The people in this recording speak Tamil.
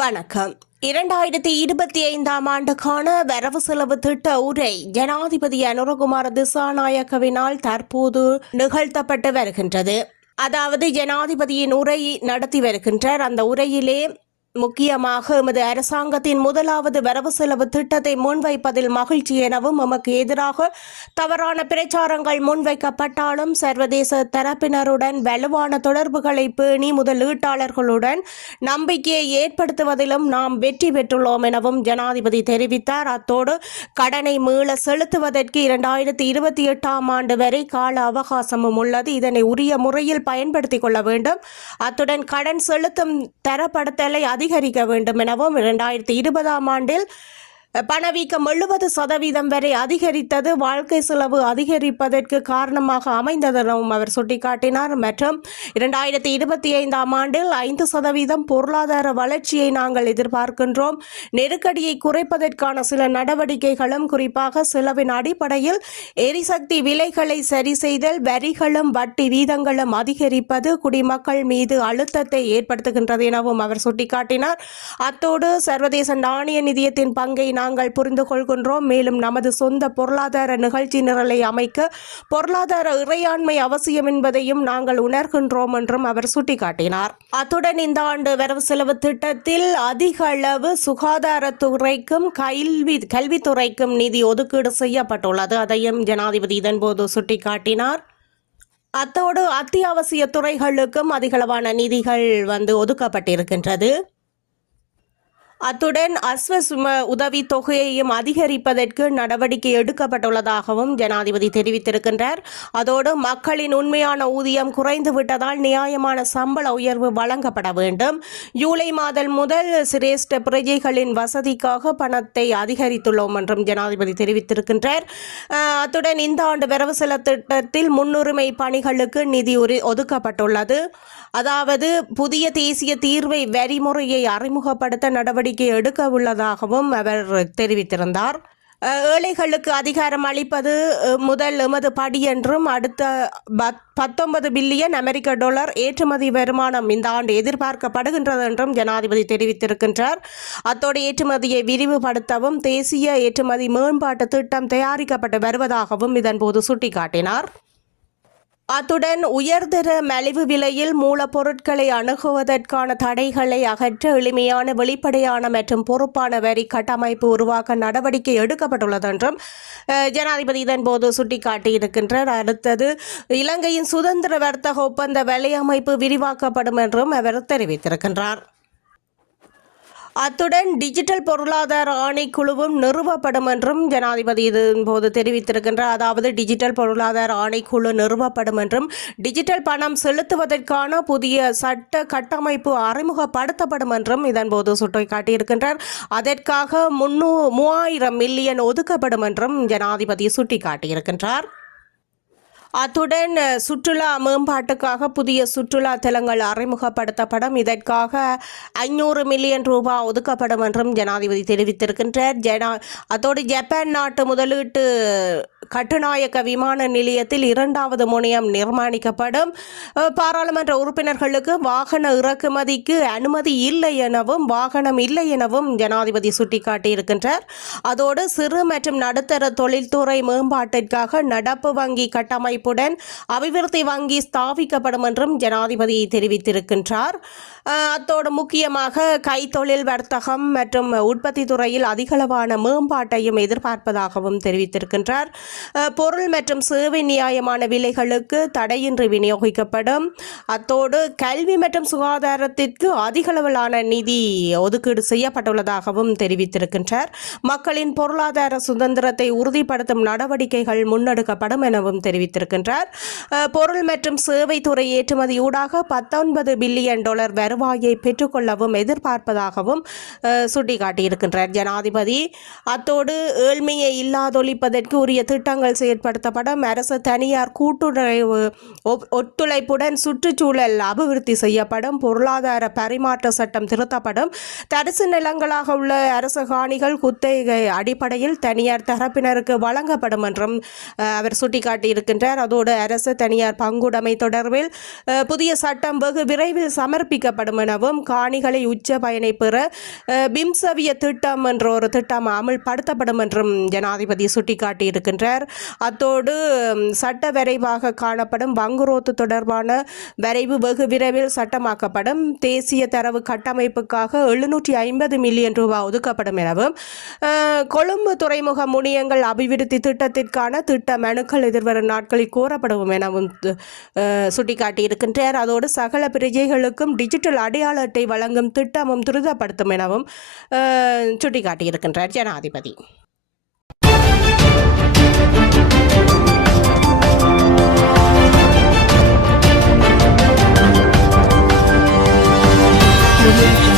வணக்கம். 2025ஆம் ஆண்டுக்கான வரவு செலவு திட்ட உரை ஜனாதிபதி அனுரகுமார திசாநாயக்கவினால் தற்போது நிகழ்த்தப்பட்டு வருகின்றது. அதாவது ஜனாதிபதியின் உரை நடத்தி வருகின்றார். அந்த உரையிலே முக்கியமாக எமது அரசாங்கத்தின் முதலாவது வரவு செலவு திட்டத்தை முன்வைப்பதில் மகிழ்ச்சி எனவும் எமக்கு எதிராக தவறான பிரச்சாரங்கள் முன்வைக்கப்பட்டாலும் சர்வதேச தரப்பினருடன் வலுவான தொடர்புகளை பேணி முதலீட்டாளர்களுடன் நம்பிக்கையை ஏற்படுத்துவதிலும் நாம் வெற்றி பெற்றுள்ளோம் எனவும் ஜனாதிபதி தெரிவித்தார். அத்தோடு கடனை மீள செலுத்துவதற்கு 2028ஆம் ஆண்டு வரை கால அவகாசமும் உள்ளது. இதனை உரிய முறையில் பயன்படுத்திக் கொள்ள வேண்டும். அத்துடன் கடன் செலுத்தும் தரப்படுத்தலை அதிகரிக்க வேண்டும் எனவும் 2020ஆம் ஆண்டில் பணவீக்கம் 70% வரை அதிகரித்தது வாழ்க்கை செலவு அதிகரிப்பதற்கு காரணமாக அமைந்ததெனவும் அவர் சுட்டிக்காட்டினார். மற்றும் 2025ஆம் ஆண்டில் 5% பொருளாதார வளர்ச்சியை நாங்கள் எதிர்பார்க்கின்றோம். நெருக்கடியை குறைப்பதற்கான சில நடவடிக்கைகளும் குறிப்பாக செலவின் அடிப்படையில் எரிசக்தி விலைகளை சரி செய்தல், வரிகளும் வட்டி வீதங்களும் அதிகரிப்பது குடிமக்கள் மீது அழுத்தத்தை ஏற்படுத்துகின்றது எனவும் அவர் சுட்டிக்காட்டினார். அத்தோடு சர்வதேச நாணய நிதியத்தின் பங்கை நாங்கள் புரிந்து கொள்கின்றோம். மேலும் நமது சொந்த பொருளாதார நிகழ்ச்சி நிரலை அமைக்க பொருளாதார இறையாண்மை அவசியம் என்பதையும் நாங்கள் உணர்கின்றோம் என்றும் அவர் சுட்டிக்காட்டினார். அத்துடன் இந்த ஆண்டு வரவு செலவு திட்டத்தில் அதிக அளவு சுகாதாரத்துறைக்கும் கல்வித்துறைக்கும் நிதி ஒதுக்கீடு செய்யப்பட்டுள்ளது. அதையும் ஜனாதிபதி இதன்போது சுட்டிக்காட்டினார். அத்தோடு அத்தியாவசிய துறைகளுக்கும் அதிகளவான நிதிகள் ஒதுக்கப்பட்டிருக்கின்றது. அத்துடன் அஸ்வசும உதவித் தொகையையும் அதிகரிப்பதற்கு நடவடிக்கை எடுக்கப்பட்டுள்ளதாகவும் ஜனாதிபதி தெரிவித்திருக்கின்றார். அதோடு மக்களின் உண்மையான ஊதியம் குறைந்துவிட்டதால் நியாயமான சம்பள உயர்வு வழங்கப்பட வேண்டும். ஜூலை மாதம் முதல் சிரேஷ்ட பிரஜைகளின் வசதிக்காக பணத்தை அதிகரித்துள்ளோம் என்றும் ஜனாதிபதி தெரிவித்திருக்கின்றார். அத்துடன் இந்த ஆண்டு வரவு செலவு திட்டத்தில் முன்னுரிமை பணிகளுக்கு நிதி ஒதுக்கப்பட்டுள்ளது. அதாவது புதிய தேசிய தீர்வை வரிமுறையை அறிமுகப்படுத்த நடவடிக்கை எடுக்க உள்ளதாகவும் அவர் தெரிவித்திருந்தார். ஏழைகளுக்கு அதிகாரம் அளிப்பது முதல் எமது படி என்றும் அடுத்த 19 பில்லியன் அமெரிக்க டாலர் ஏற்றுமதி வருமானம் இந்த ஆண்டு எதிர்பார்க்கப்படுகின்றது என்றும் ஜனாதிபதி தெரிவித்திருக்கின்றார். அத்தோடு ஏற்றுமதியை விரிவுபடுத்தவும் தேசிய ஏற்றுமதி மேம்பாட்டு திட்டம் தயாரிக்கப்பட்டு வருவதாகவும் இதன்போது சுட்டிக்காட்டினார். அத்துடன் உயர்தர மலிவு விலையில் மூலப்பொருட்களை அணுகுவதற்கான தடைகளை அகற்ற எளிமையான, வெளிப்படையான மற்றும் பொறுப்பான வரி கட்டமைப்பு உருவாக்க நடவடிக்கை எடுக்கப்பட்டுள்ளது என்றும் ஜனாதிபதி இதன்போது சுட்டிக்காட்டியிருக்கின்றார். அடுத்தது இலங்கையின் சுதந்திர வர்த்தக ஒப்பந்த வலையமைப்பு விரிவாக்கப்படும் என்றும் அவர் தெரிவித்திருக்கின்றார். அத்துடன் டிஜிட்டல் பொருளாதார ஆணைக்குழுவும் நிறுவப்படும் என்றும் ஜனாதிபதி இதன்போது தெரிவித்திருக்கின்றார். அதாவது டிஜிட்டல் பொருளாதார ஆணைக்குழு நிறுவப்படும் என்றும் டிஜிட்டல் பணம் செலுத்துவதற்கான புதிய சட்ட கட்டமைப்பு அறிமுகப்படுத்தப்படும் என்றும் இதன்போது சுட்டிக்காட்டியிருக்கின்றார். அதற்காக 3000 மில்லியன் ஒதுக்கப்படும் என்றும் ஜனாதிபதி சுட்டிக்காட்டியிருக்கின்றார். அத்துடன் சுற்றுலா மேம்பாட்டுக்காக புதிய சுற்றுலா தலங்கள் அறிமுகப்படுத்தப்படும். இதற்காக 500 மில்லியன் ரூபாய் ஒதுக்கப்படும் என்றும் ஜனாதிபதி தெரிவித்திருக்கின்றார். அத்தோடு ஜப்பான் நாட்டு முதலீட்டு கட்டுநாயக்க விமான நிலையத்தில் 2வது முனையம் நிர்மாணிக்கப்படும். பாராளுமன்ற உறுப்பினர்களுக்கு வாகன இறக்குமதிக்கு அனுமதி இல்லை எனவும் வாகனம் இல்லை எனவும் ஜனாதிபதி சுட்டிக்காட்டியிருக்கின்றார். அதோடு சிறு மற்றும் நடுத்தர தொழில்துறை மேம்பாட்டிற்காக நடப்பு வங்கி கட்டமைப்புடன் அபிவிருத்தி வங்கி ஸ்தாபிக்கப்படும் என்றும் ஜனாதிபதி தெரிவித்திருக்கின்றார். அத்தோடு முக்கியமாக கைத்தொழில், வர்த்தகம் மற்றும் உற்பத்தி துறையில் அதிகளவான மேம்பாட்டையும் எதிர்பார்ப்பதாகவும் தெரிவித்திருக்கின்றார். பொருள் மற்றும் சேவை நியாயமான விலைகளுக்கு தடையின்றி விநியோகிக்கப்படும். அத்தோடு கல்வி மற்றும் சுகாதாரத்திற்கு அதிகளவிலான நிதி ஒதுக்கீடு செய்யப்பட்டுள்ளதாகவும் தெரிவித்திருக்கின்றார். மக்களின் பொருளாதார சுதந்திரத்தை உறுதிப்படுத்தும் நடவடிக்கைகள் முன்னெடுக்கப்படும் எனவும் தெரிவித்திருக்கின்றார். பொருள் மற்றும் சேவை துறை ஏற்றுமதி ஊடாக 19 பில்லியன் டாலர் வருவாயை பெற்றுக்கொள்ளவும் எதிர்பார்ப்பதாகவும் சுட்டிக்காட்டியிருக்கின்றார் ஜனாதிபதி. அத்தோடு ஏழ்மையை இல்லாதொழிப்பதற்கு உரிய திட்டங்கள் செயற்படுத்தப்படும். அரசு தனியார் கூட்டுறவு ஒத்துழைப்புடன் சுற்றுச்சூழல் அபிவிருத்தி செய்யப்படும். பொருளாதார பரிமாற்ற சட்டம் திருத்தப்படும். தரிசு நிலங்களாக உள்ள அரசு காணிகள் குத்தகை அடிப்படையில் தனியார் தரப்பினருக்கு வழங்கப்படும் என்றும் அவர் சுட்டிக்காட்டியிருக்கின்றார். அதோடு அரசு தனியார் பங்குடைமை தொடர்பில் புதிய சட்டம் வெகு விரைவில் சமர்ப்பிக்கப்படும் மேற்கொள்ளப்படும் எனவும் காணிகளை உச்ச பயனை பெற பிம்சவிய திட்டம் என்ற ஒரு திட்டம் அமல்படுத்தப்படும் என்றும் ஜனாதிபதி சுட்டிக்காட்டியிருக்கின்றார். அத்தோடு சட்ட வரைவாக காணப்படும் வங்குரோத்து தொடர்பான வரைவு வெகு விரைவில் சட்டமாக்கப்படும். தேசிய தரவு கட்டமைப்புக்காக 750 மில்லியன் ரூபாய் ஒதுக்கப்படும் எனவும் கொழும்பு துறைமுக முனையங்கள் அபிவிருத்தி திட்டத்திற்கான திட்ட மனுக்கள் எதிர்வரும் நாட்களில் கோரப்படும் எனவும் சுட்டிக்காட்டியிருக்கின்றார். அதோடு சகல பிரஜைகளுக்கும் டிஜிட்டல் அடையாள அட்டை வழங்கும் திட்டமும் துரிதப்படுத்தும் எனவும் சுட்டிக்காட்டியிருக்கின்றார் ஜனாதிபதி. Audio